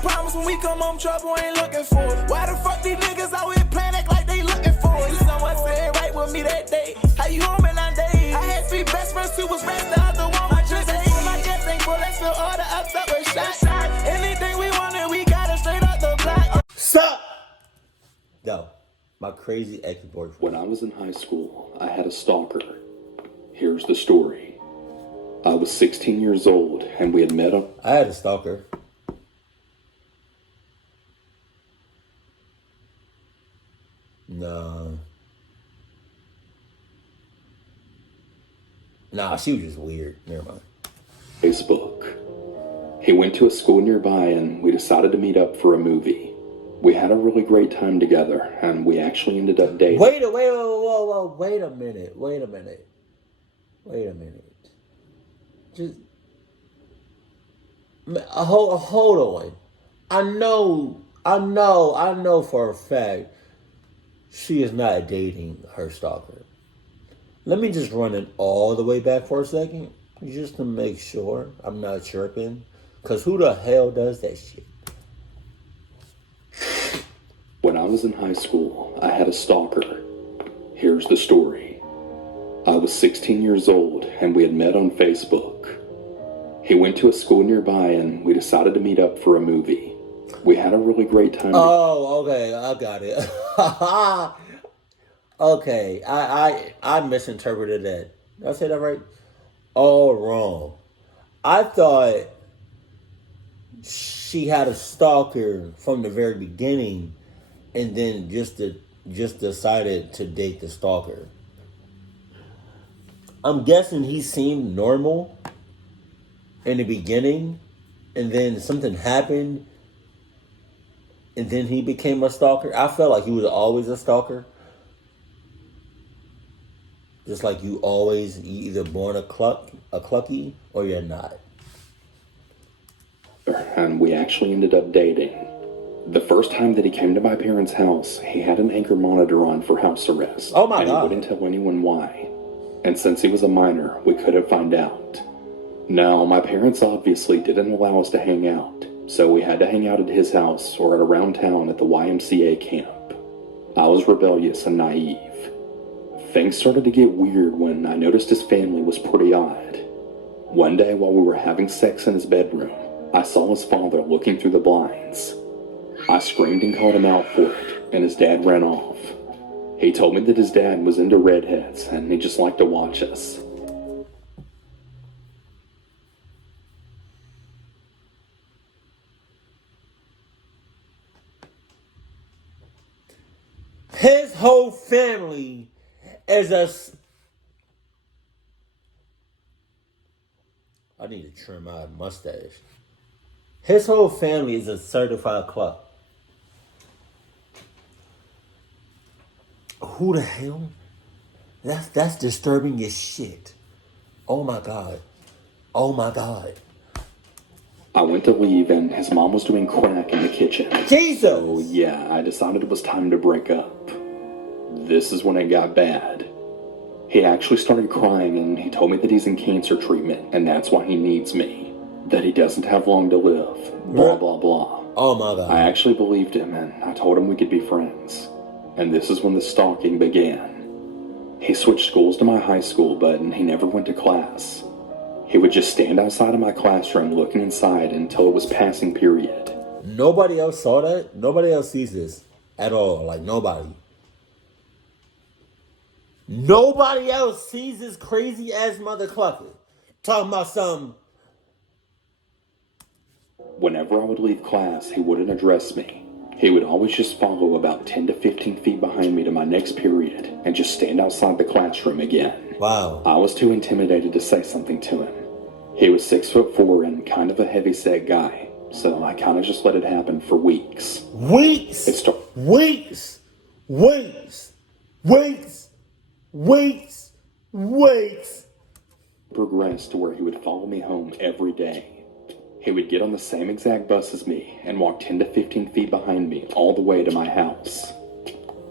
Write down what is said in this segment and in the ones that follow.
promise when we come home, trouble ain't looking for it. Why the fuck these niggas always panic like they looking for it? Someone said right with me that day. How you home in 9 days? I had 3 best friends, 2 was rest, the other one was just ain't. My jet thankful, let's fill all the ups up with shots. Anything we wanted, we got it straight up the block. Stop! Yo, my crazy ex-boyfriend. When I was in high school, I had a stalker. Here's the story. I was 16 years old, and we had met on... I had a stalker. No. Nah, she was just weird. Never mind. Facebook. He went to a school nearby, and we decided to meet up for a movie. We had a really great time together, and we actually ended up dating. Wait a minute. Just hold on. I know for a fact she is not dating her stalker. Let me just run it all the way back for a second, just to make sure I'm not chirping. Cause who the hell does that shit? When I was in high school, I had a stalker. Here's the story. I was 16 years old, and we had met on Facebook. He went to a school nearby, and we decided to meet up for a movie. We had a really great time. Oh, okay, I got it. Okay, I misinterpreted that. Did I say that right? All wrong. I thought she had a stalker from the very beginning, and then just decided to date the stalker. I'm guessing he seemed normal in the beginning, and then something happened, and then he became a stalker. I felt like he was always a stalker. Just like you either born a clucky or you're not. And we actually ended up dating. The first time that he came to my parents' house, he had an anchor monitor on for house arrest. Oh my God. And he wouldn't tell anyone why. And since he was a minor, we couldn't find out. Now, my parents obviously didn't allow us to hang out, so we had to hang out at his house or at around town at the YMCA camp. I was rebellious and naive. Things started to get weird when I noticed his family was pretty odd. One day while we were having sex in his bedroom, I saw his father looking through the blinds. I screamed and called him out for it, and his dad ran off. He told me that his dad was into redheads, and he just liked to watch us. His whole family is I need to trim my mustache. His whole family is a certified cluck. Who the hell? That's disturbing as shit. Oh my God. I went to leave, and his mom was doing crack in the kitchen. Jesus! So yeah, I decided it was time to break up. This is when it got bad. He actually started crying, and he told me that he's in cancer treatment, and that's why he needs me. That he doesn't have long to live. Blah, blah, blah. Oh my God. I actually believed him, and I told him we could be friends. And this is when the stalking began. He switched schools to my high school, but he never went to class. He would just stand outside of my classroom looking inside until it was passing period. Nobody else saw that? Nobody else sees this at all. Like, nobody. Nobody else sees this crazy ass mother clucker talking about some. Whenever I would leave class, he wouldn't address me. He would always just follow about 10 to 15 feet behind me to my next period and just stand outside the classroom again. Wow. I was too intimidated to say something to him. He was 6'4" and kind of a heavy-set guy, so I kind of just let it happen for weeks. Weeks! Weeks! Progressed to where he would follow me home every day. He would get on the same exact bus as me and walk 10 to 15 feet behind me all the way to my house.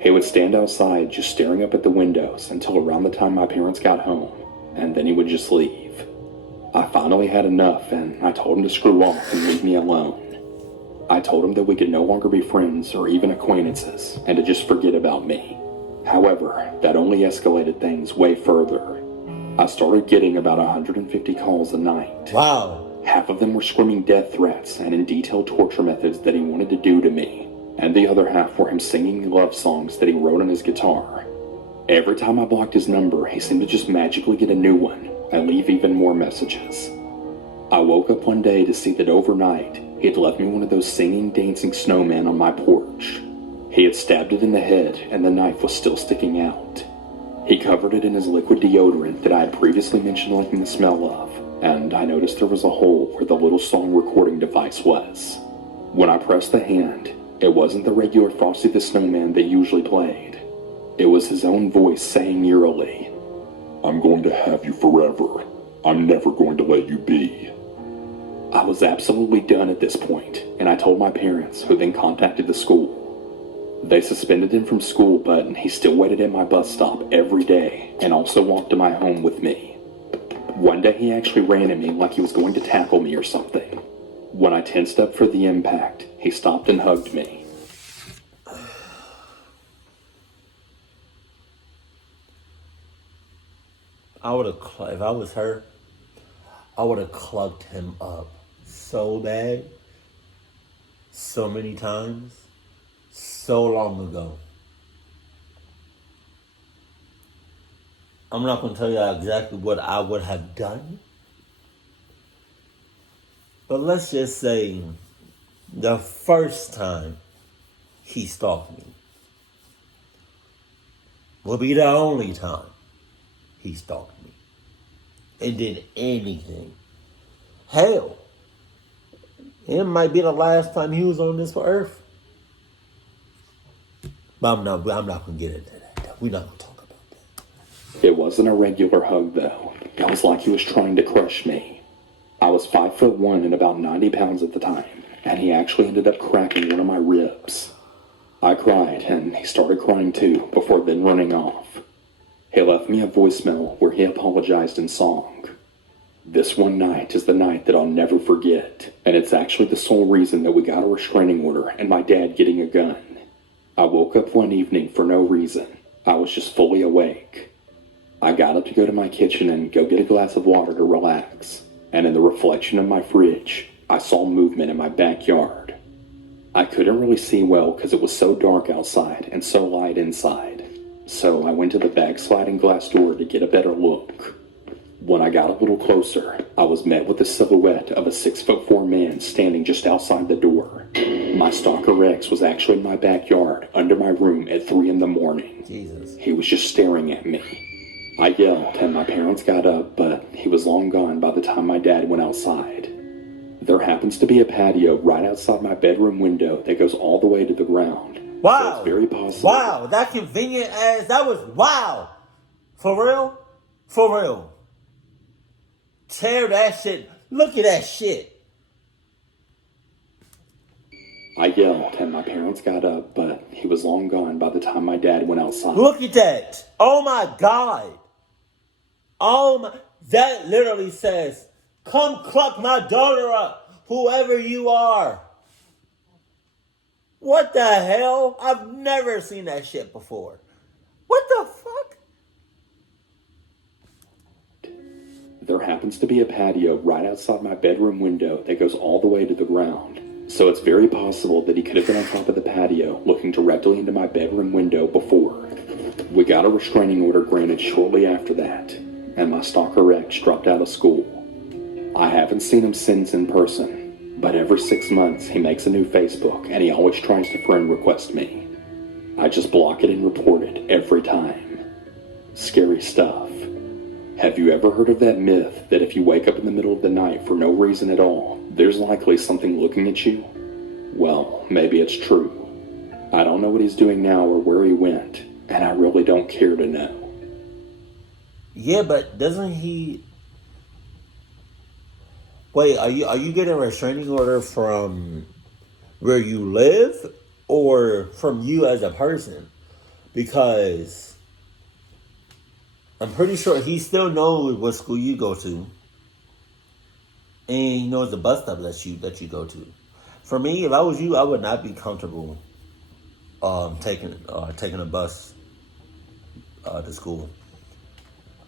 He would stand outside just staring up at the windows until around the time my parents got home, and then he would just leave. I finally had enough, and I told him to screw off and leave me alone. I told him that we could no longer be friends or even acquaintances and to just forget about me. However, that only escalated things way further. I started getting about 150 calls a night. Wow. Half of them were screaming death threats and in detailed torture methods that he wanted to do to me, and the other half were him singing love songs that he wrote on his guitar. Every time I blocked his number, he seemed to just magically get a new one and leave even more messages. I woke up one day to see that overnight, he'd left me one of those singing, dancing snowmen on my porch. He had stabbed it in the head, and the knife was still sticking out. He covered it in his liquid deodorant that I had previously mentioned liking the smell of, and I noticed there was a hole where the little song recording device was. When I pressed the hand, it wasn't the regular Frosty the Snowman that usually played. It was his own voice saying eerily, "I'm going to have you forever. I'm never going to let you be." I was absolutely done at this point, and I told my parents, who then contacted the school. They suspended him from school, but he still waited at my bus stop every day and also walked to my home with me. One day he actually ran at me like he was going to tackle me or something. When I tensed up for the impact, he stopped and hugged me. If I was her, I would have clubbed him up so bad, so many times, so long ago. I'm not going to tell you exactly what I would have done, but let's just say the first time he stalked me will be the only time he stalked me and did anything. Hell, it might be the last time he was on this earth. But I'm not going to get into that. We're not going to talk about that. It wasn't a regular hug, though. It was like he was trying to crush me. I was 5'1" and about 90 pounds at the time, and he actually ended up cracking one of my ribs. I cried, and he started crying too, before then running off. He left me a voicemail where he apologized in song. This one night is the night that I'll never forget, and it's actually the sole reason that we got a restraining order and my dad getting a gun. I woke up one evening for no reason. I was just fully awake. I got up to go to my kitchen and go get a glass of water to relax, and in the reflection of my fridge, I saw movement in my backyard. I couldn't really see well because it was so dark outside and so light inside. So I went to the backsliding glass door to get a better look. When I got a little closer, I was met with the silhouette of a 6'4" man standing just outside the door. My stalker Rex was actually in my backyard, under my room at 3 a.m. Jesus. He was just staring at me. I yelled and my parents got up, but he was long gone by the time my dad went outside. There happens to be a patio right outside my bedroom window that goes all the way to the ground. Wow. So it's very possible. Wow, that convenient ass, that was wow. For real? For real. Tear that shit. Look at that shit. I yelled and my parents got up, but he was long gone by the time my dad went outside. Look at that. Oh my God. Oh my, that literally says, "Come cluck my daughter up, whoever you are." What the hell? I've never seen that shit before. What the fuck? There happens to be a patio right outside my bedroom window that goes all the way to the ground. So it's very possible that he could have been on top of the patio looking directly into my bedroom window before. We got a restraining order granted shortly after that, and my stalker Rex dropped out of school. I haven't seen him since in person. But every 6 months, he makes a new Facebook, and he always tries to friend request me. I just block it and report it every time. Scary stuff. Have you ever heard of that myth that if you wake up in the middle of the night for no reason at all, there's likely something looking at you? Well, maybe it's true. I don't know what he's doing now or where he went, and I really don't care to know. Yeah, but doesn't he... Wait, are you getting a restraining order from where you live or from you as a person? Because I'm pretty sure he still knows what school you go to. And he knows the bus stop that you go to. For me, if I was you, I would not be comfortable taking a bus to school.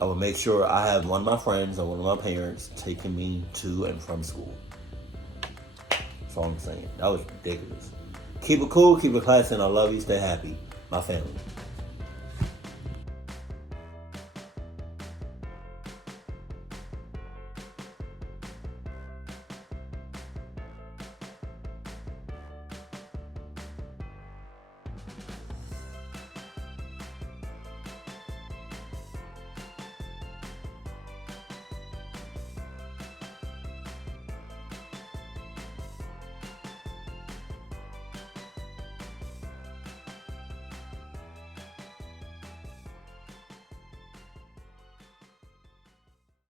I would make sure I have one of my friends or one of my parents taking me to and from school. That's all I'm saying. That was ridiculous. Keep it cool, keep it classy, and I love you. Stay happy. My family.